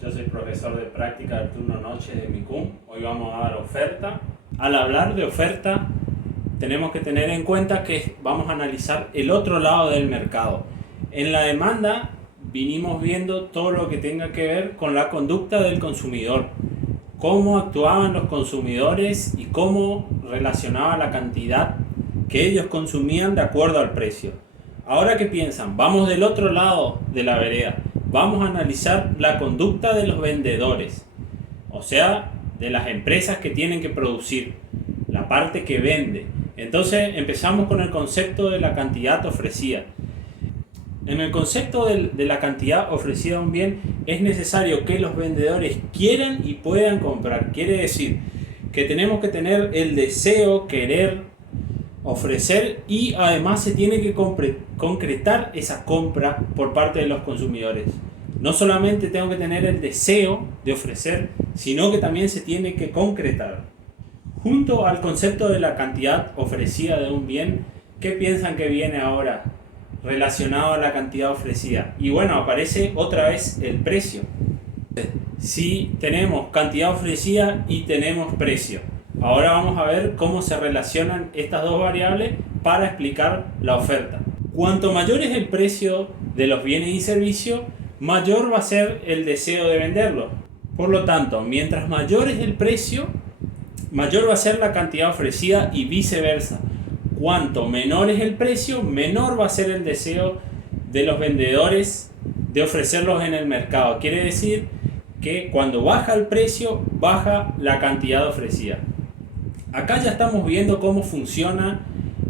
Yo soy profesor de práctica del turno noche de MICUM. Hoy vamos a dar oferta. Al hablar de oferta, tenemos que tener en cuenta que vamos a analizar el otro lado del mercado. En la demanda vinimos viendo todo lo que tenga que ver con la conducta del consumidor, cómo actuaban los consumidores y cómo relacionaba la cantidad que ellos consumían de acuerdo al precio. Ahora, ¿qué piensan? Vamos del otro lado de la vereda. Vamos a analizar la conducta de los vendedores, o sea, de las empresas que tienen que producir, la parte que vende. Entonces empezamos con el concepto de la cantidad ofrecida. En el concepto de la cantidad ofrecida a un bien, es necesario que los vendedores quieran y puedan comprar. Quiere decir que tenemos que tener el deseo, querer, ofrecer, y además se tiene que concretar esa compra por parte de los consumidores. No solamente tengo que tener el deseo de ofrecer, sino que también se tiene que concretar. Junto al concepto de la cantidad ofrecida de un bien, ¿qué piensan que viene ahora relacionado a la cantidad ofrecida? Y bueno, aparece otra vez el precio. Si tenemos cantidad ofrecida y tenemos precio, ahora vamos a ver cómo se relacionan estas dos variables para explicar la oferta. Cuanto mayor es el precio de los bienes y servicios, mayor va a ser el deseo de venderlos. Por lo tanto, mientras mayor es el precio, mayor va a ser la cantidad ofrecida y viceversa. Cuanto menor es el precio, menor va a ser el deseo de los vendedores de ofrecerlos en el mercado. Quiere decir que cuando baja el precio, baja la cantidad ofrecida. Acá ya estamos viendo cómo funciona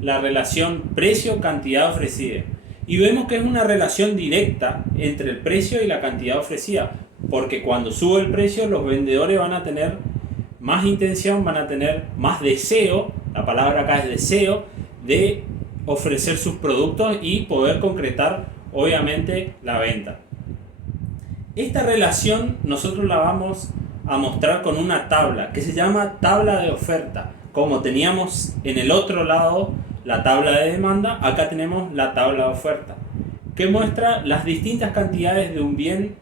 la relación precio-cantidad ofrecida. Y vemos que es una relación directa entre el precio y la cantidad ofrecida. Porque cuando sube el precio, los vendedores van a tener más intención, van a tener más deseo, la palabra acá es deseo, de ofrecer sus productos y poder concretar, obviamente, la venta. Esta relación nosotros la vamos a mostrar con una tabla que se llama tabla de oferta. Como teníamos en el otro lado la tabla de demanda, acá tenemos la tabla de oferta, que muestra las distintas cantidades de un bien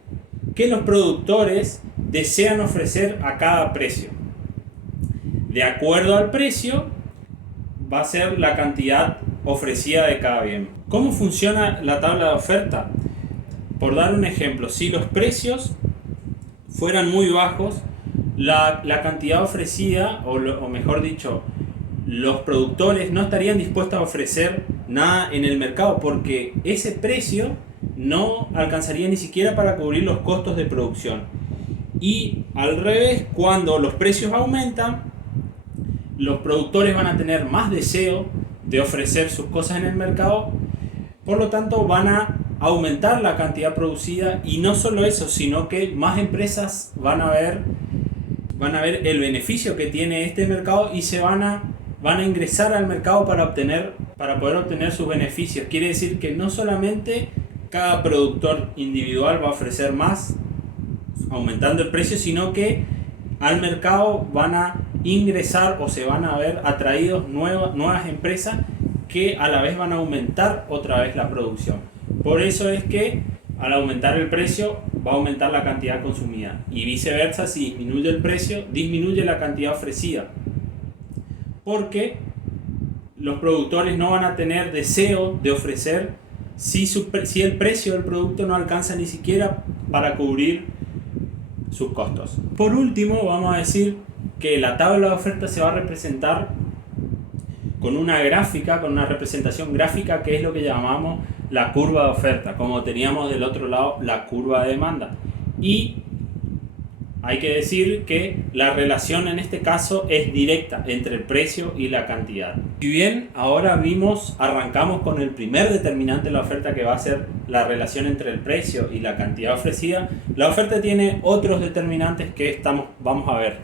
que los productores desean ofrecer a cada precio. De acuerdo al precio, va a ser la cantidad ofrecida de cada bien. ¿Cómo funciona la tabla de oferta? Por dar un ejemplo, si los precios fueran muy bajos, la cantidad ofrecida, o mejor dicho, los productores no estarían dispuestos a ofrecer nada en el mercado porque ese precio no alcanzaría ni siquiera para cubrir los costos de producción. Y al revés, cuando los precios aumentan, los productores van a tener más deseo de ofrecer sus cosas en el mercado, por lo tanto van a aumentar la cantidad producida, y no solo eso, sino que más empresas van a ver el beneficio que tiene este mercado y se van a ingresar al mercado para poder obtener sus beneficios. Quiere decir que no solamente cada productor individual va a ofrecer más aumentando el precio, sino que al mercado van a ingresar o se van a ver atraídos nuevas empresas que a la vez van a aumentar otra vez la producción. Por eso es que al aumentar el precio va a aumentar la cantidad consumida, y viceversa, si disminuye el precio, disminuye la cantidad ofrecida, porque los productores no van a tener deseo de ofrecer si el precio del producto no alcanza ni siquiera para cubrir sus costos. Por último, vamos a decir que la tabla de oferta se va a representar con una gráfica, con una representación gráfica, que es lo que llamamos la curva de oferta, como teníamos del otro lado la curva de demanda. Y hay que decir que la relación en este caso es directa entre el precio y la cantidad. Si bien ahora arrancamos con el primer determinante de la oferta, que va a ser la relación entre el precio y la cantidad ofrecida, la oferta tiene otros determinantes que vamos a ver.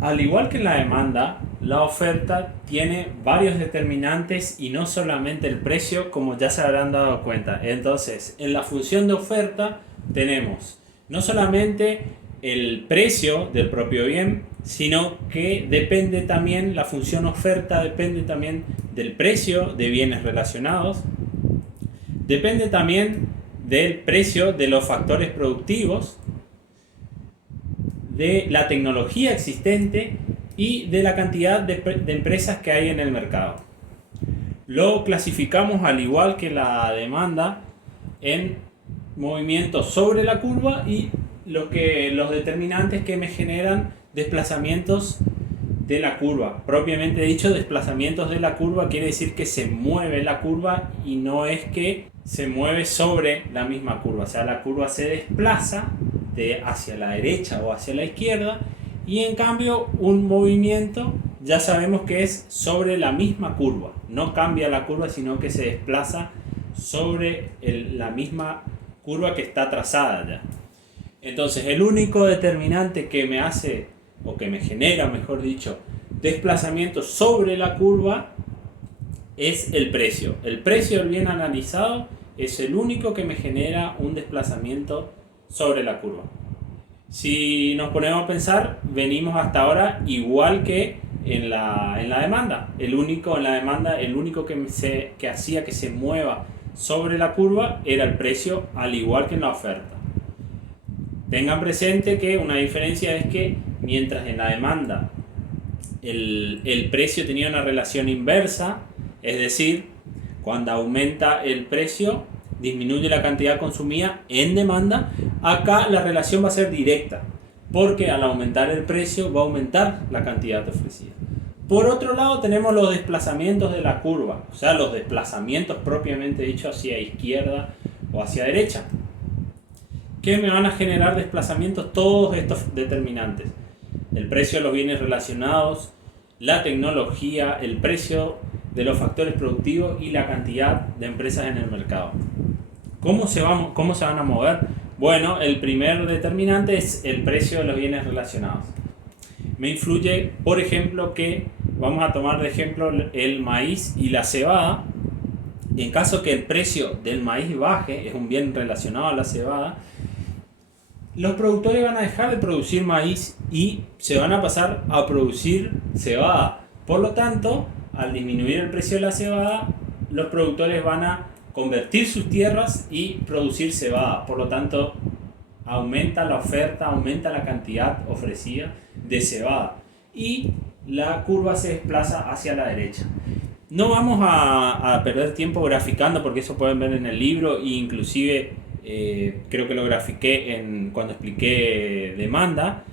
Al igual que en la demanda, la oferta tiene varios determinantes y no solamente el precio, como ya se habrán dado cuenta. Entonces, en la función de oferta tenemos no solamente el precio del propio bien, sino que depende también, la función oferta depende también del precio de bienes relacionados, depende también del precio de los factores productivos, de la tecnología existente y de la cantidad de empresas que hay en el mercado. Lo clasificamos, al igual que la demanda, en movimientos sobre la curva y los determinantes que me generan desplazamientos de la curva. Propiamente dicho, desplazamientos de la curva quiere decir que se mueve la curva y no es que se mueve sobre la misma curva. O sea, la curva se desplaza hacia la derecha o hacia la izquierda, y en cambio un movimiento ya sabemos que es sobre la misma curva. No cambia la curva, sino que se desplaza sobre la misma curva que está trazada ya. Entonces, el único determinante que me hace, o que me genera, mejor dicho, desplazamiento sobre la curva es el precio. El precio del bien analizado es el único que me genera un desplazamiento sobre la curva. Si nos ponemos a pensar, venimos hasta ahora igual que en la demanda. El único que hacía que se mueva sobre la curva era el precio, al igual que en la oferta. Tengan presente que una diferencia es que mientras en la demanda el precio tenía una relación inversa, es decir, cuando aumenta el precio disminuye la cantidad consumida en demanda, acá la relación va a ser directa, porque al aumentar el precio va a aumentar la cantidad ofrecida. Por otro lado, tenemos los desplazamientos de la curva, o sea, los desplazamientos propiamente dicho hacia izquierda o hacia derecha, que me van a generar desplazamientos todos estos determinantes: el precio de los bienes relacionados, la tecnología, el precio de los factores productivos y la cantidad de empresas en el mercado. ¿Cómo se van a mover? Bueno, el primer determinante es el precio de los bienes relacionados. Me influye, por ejemplo, que vamos a tomar de ejemplo el maíz y la cebada. En caso que el precio del maíz baje, es un bien relacionado a la cebada, los productores van a dejar de producir maíz y se van a pasar a producir cebada. Por lo tanto, al disminuir el precio de la cebada, los productores van a convertir sus tierras y producir cebada. Por lo tanto, aumenta la oferta, aumenta la cantidad ofrecida de cebada y la curva se desplaza hacia la derecha. No vamos a perder tiempo graficando, porque eso pueden ver en el libro, e inclusive creo que lo grafiqué cuando expliqué demanda.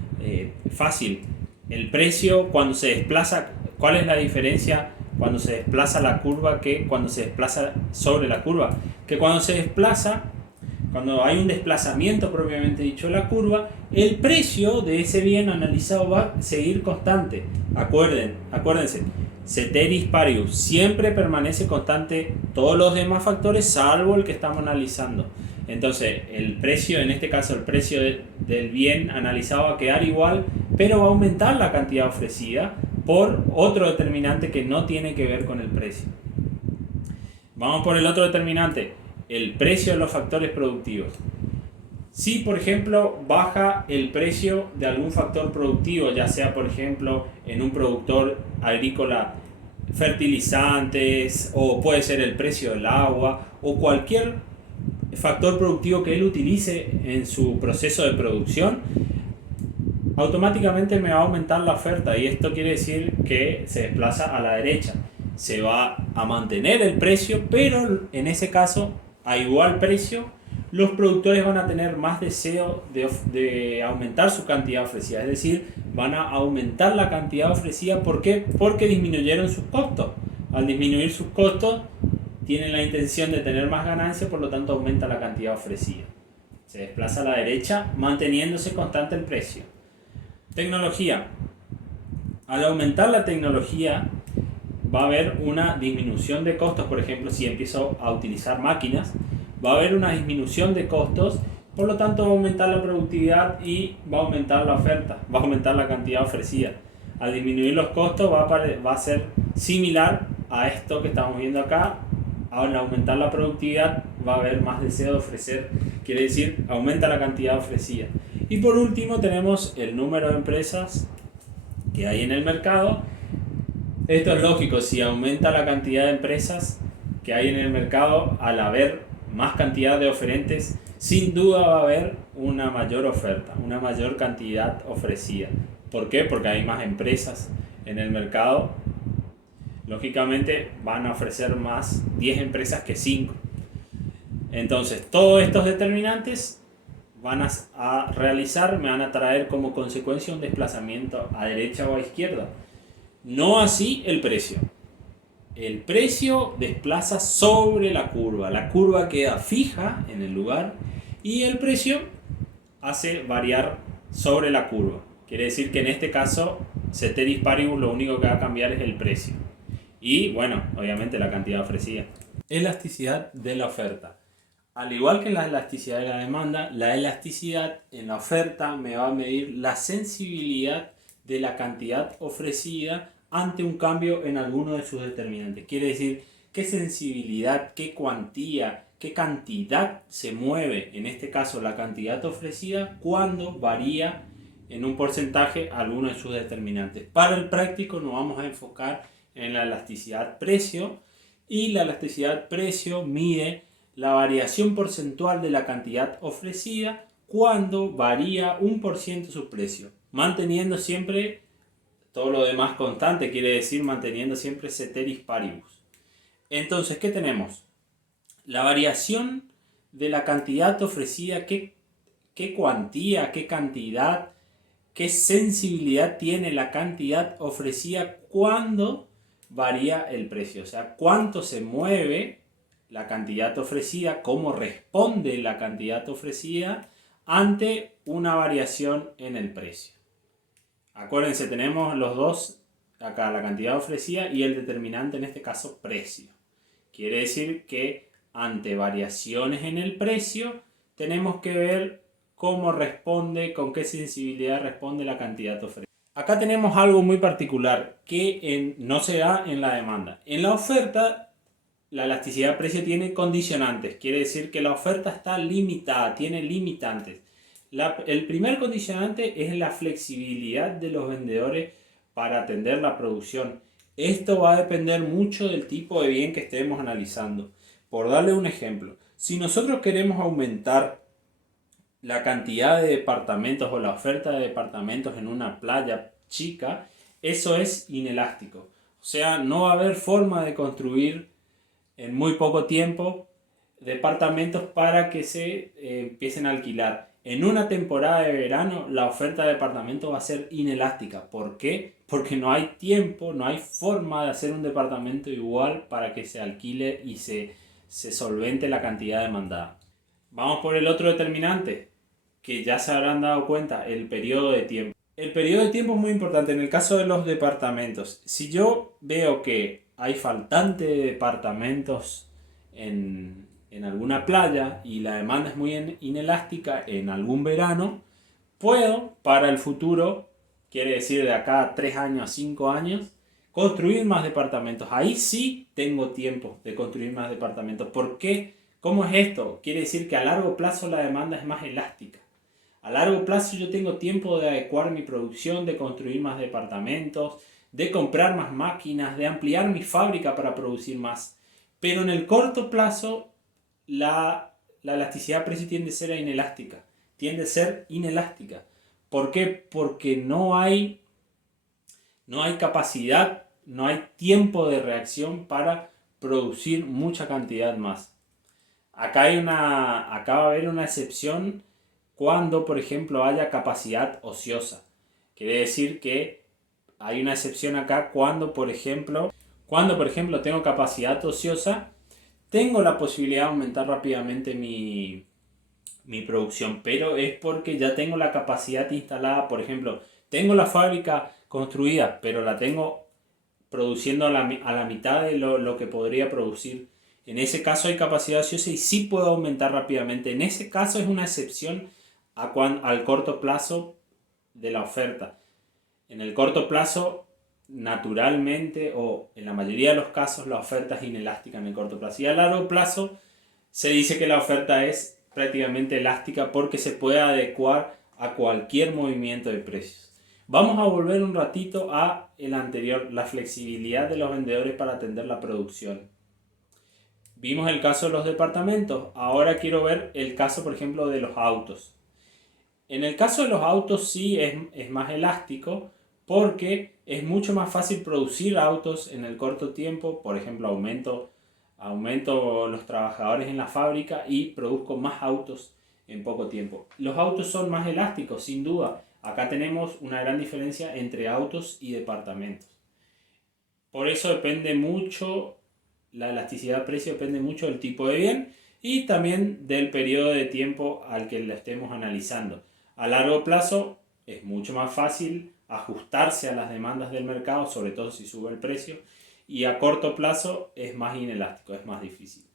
Fácil, el precio cuando se desplaza, ¿cuál es la diferencia cuando se desplaza la curva que cuando se desplaza sobre la curva? Que cuando se desplaza, cuando hay un desplazamiento propiamente dicho de la curva, el precio de ese bien analizado va a seguir constante. Acuérdense, ceteris paribus, siempre permanece constante todos los demás factores salvo el que estamos analizando. Entonces, el precio, en este caso el precio del bien analizado, va a quedar igual, pero va a aumentar la cantidad ofrecida por otro determinante que no tiene que ver con el precio. Vamos por el otro determinante, el precio de los factores productivos. Si, por ejemplo, baja el precio de algún factor productivo, ya sea, por ejemplo, en un productor agrícola, fertilizantes, o puede ser el precio del agua, o cualquier factor productivo que él utilice en su proceso de producción, automáticamente me va a aumentar la oferta, y esto quiere decir que se desplaza a la derecha. Se va a mantener el precio, pero en ese caso, a igual precio, los productores van a tener más deseo de aumentar su cantidad ofrecida, es decir, van a aumentar la cantidad ofrecida. ¿Por qué? Porque disminuyeron sus costos. Al disminuir sus costos, tienen la intención de tener más ganancia, por lo tanto aumenta la cantidad ofrecida. Se desplaza a la derecha, manteniéndose constante el precio. Tecnología. Al aumentar la tecnología, va a haber una disminución de costos. Por ejemplo, si empiezo a utilizar máquinas, va a haber una disminución de costos, por lo tanto va a aumentar la productividad y va a aumentar la oferta, va a aumentar la cantidad ofrecida. Al disminuir los costos va a ser similar a esto que estamos viendo acá. Al aumentar la productividad va a haber más deseo de ofrecer, quiere decir aumenta la cantidad ofrecida. Y por último tenemos el número de empresas que hay en el mercado. Esto es lógico, si aumenta la cantidad de empresas que hay en el mercado, al haber más cantidad de oferentes, sin duda va a haber una mayor oferta, una mayor cantidad ofrecida. ¿Por qué? Porque hay más empresas en el mercado. Lógicamente van a ofrecer más 10 empresas que 5. Entonces, todos estos determinantes van a realizar, me van a traer como consecuencia un desplazamiento a derecha o a izquierda. No así el precio. El precio desplaza sobre la curva queda fija en el lugar y el precio hace variar sobre la curva. Quiere decir que en este caso, ceteris paribus, lo único que va a cambiar es el precio. Y bueno, obviamente la cantidad ofrecida. Elasticidad de la oferta. Al igual que la elasticidad de la demanda, la elasticidad en la oferta me va a medir la sensibilidad de la cantidad ofrecida ante un cambio en alguno de sus determinantes. Quiere decir qué sensibilidad, qué cuantía, qué cantidad se mueve, en este caso la cantidad ofrecida, cuando varía en un porcentaje alguno de sus determinantes. Para el práctico nos vamos a enfocar en la elasticidad precio, y la elasticidad precio mide la variación porcentual de la cantidad ofrecida cuando varía 1% su precio, manteniendo siempre todo lo demás constante, quiere decir manteniendo siempre ceteris paribus. Entonces, ¿qué tenemos? La variación de la cantidad ofrecida, qué cuantía, qué cantidad, qué sensibilidad tiene la cantidad ofrecida cuando varía el precio. O sea, cuánto se mueve la cantidad ofrecida, cómo responde la cantidad ofrecida ante una variación en el precio. Acuérdense, tenemos los dos acá, la cantidad ofrecida y el determinante, en este caso precio. Quiere decir que ante variaciones en el precio tenemos que ver cómo responde, con qué sensibilidad responde la cantidad ofrecida. Acá tenemos algo muy particular que no se da en la demanda. En la oferta, la elasticidad de precio tiene condicionantes. Quiere decir que la oferta está limitada, tiene limitantes. El primer condicionante es la flexibilidad de los vendedores para atender la producción. Esto va a depender mucho del tipo de bien que estemos analizando. Por darle un ejemplo, si nosotros queremos aumentar la cantidad de departamentos o la oferta de departamentos en una playa chica, eso es inelástico. O sea, no va a haber forma de construir en muy poco tiempo departamentos para que se empiecen a alquilar. En una temporada de verano la oferta de departamentos va a ser inelástica. ¿Por qué? Porque no hay tiempo, no hay forma de hacer un departamento igual para que se alquile y se solvente la cantidad demandada. Vamos por el otro determinante, que ya se habrán dado cuenta, el periodo de tiempo. El periodo de tiempo es muy importante en el caso de los departamentos. Si yo veo que hay faltante de departamentos en alguna playa y la demanda es muy inelástica en algún verano, puedo para el futuro, quiere decir de acá a 3 años a 5 años, construir más departamentos. Ahí sí tengo tiempo de construir más departamentos. ¿Por qué? ¿Cómo es esto? Quiere decir que a largo plazo la demanda es más elástica. A largo plazo yo tengo tiempo de adecuar mi producción, de construir más departamentos, de comprar más máquinas, de ampliar mi fábrica para producir más. Pero en el corto plazo la elasticidad de precio tiende a ser inelástica. Tiende a ser inelástica. ¿Por qué? Porque no hay capacidad, no hay tiempo de reacción para producir mucha cantidad más. Acá va a haber una excepción cuando, por ejemplo, haya capacidad ociosa. Quiere decir que hay una excepción acá cuando, por ejemplo, tengo capacidad ociosa, tengo la posibilidad de aumentar rápidamente mi producción, pero es porque ya tengo la capacidad instalada. Por ejemplo, tengo la fábrica construida, pero la tengo produciendo a la mitad de lo que podría producir. En ese caso hay capacidad ociosa y sí puedo aumentar rápidamente. En ese caso es una excepción al corto plazo de la oferta. En el corto plazo, naturalmente, o en la mayoría de los casos, la oferta es inelástica en el corto plazo. Y a largo plazo se dice que la oferta es prácticamente elástica porque se puede adecuar a cualquier movimiento de precios. Vamos a volver un ratito a el anterior, la flexibilidad de los vendedores para atender la producción. Vimos el caso de los departamentos, ahora quiero ver el caso, por ejemplo, de los autos. En el caso de los autos sí es más elástico porque es mucho más fácil producir autos en el corto tiempo. Por ejemplo, aumento los trabajadores en la fábrica y produzco más autos en poco tiempo. Los autos son más elásticos, sin duda. Acá tenemos una gran diferencia entre autos y departamentos. Por eso depende mucho, la elasticidad de precio depende mucho del tipo de bien y también del periodo de tiempo al que lo estemos analizando. A largo plazo es mucho más fácil ajustarse a las demandas del mercado, sobre todo si sube el precio, y a corto plazo es más inelástico, es más difícil.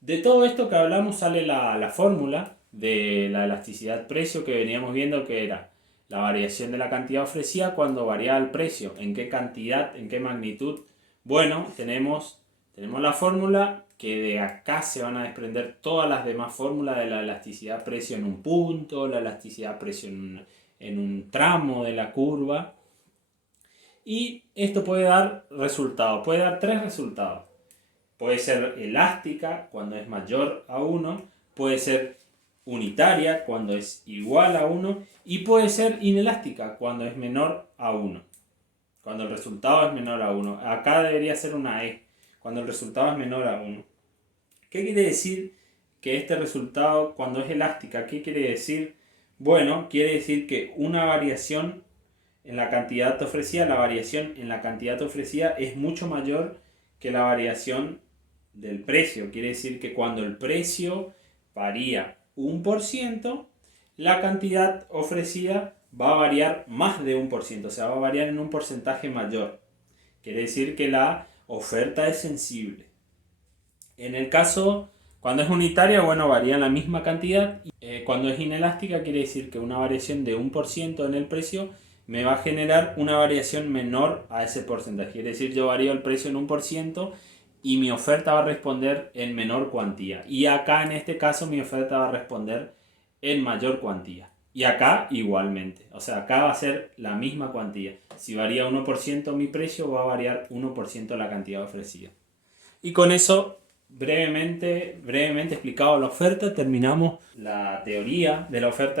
De todo esto que hablamos sale la fórmula de la elasticidad precio que veníamos viendo, que era la variación de la cantidad ofrecida cuando variaba el precio, en qué cantidad, en qué magnitud. Bueno, tenemos la fórmula que de acá se van a desprender todas las demás fórmulas de la elasticidad precio en un punto, la elasticidad precio en un tramo de la curva. Y esto puede dar resultados, puede dar tres resultados. Puede ser elástica cuando es mayor a 1, puede ser unitaria cuando es igual a 1 y puede ser inelástica cuando es menor a 1. Cuando el resultado es menor a 1. Acá debería ser una E, cuando el resultado es menor a 1. ¿Qué quiere decir que este resultado cuando es elástica? ¿Qué quiere decir? Bueno, quiere decir que una variación en la cantidad ofrecida, la variación en la cantidad ofrecida es mucho mayor que la variación del precio. Quiere decir que cuando el precio varía 1%, la cantidad ofrecida va a variar más de 1%, o sea, va a variar en un porcentaje mayor. Quiere decir que la oferta es sensible. En el caso, cuando es unitaria, bueno, varía la misma cantidad. Cuando es inelástica, quiere decir que una variación de 1% en el precio me va a generar una variación menor a ese porcentaje. Quiere decir, yo varío el precio en 1% y mi oferta va a responder en menor cuantía. Y acá, en este caso, mi oferta va a responder en mayor cuantía. Y acá igualmente. O sea, acá va a ser la misma cuantía. Si varía 1% mi precio, va a variar 1% la cantidad ofrecida. Y con eso, brevemente explicado la oferta, terminamos la teoría de la oferta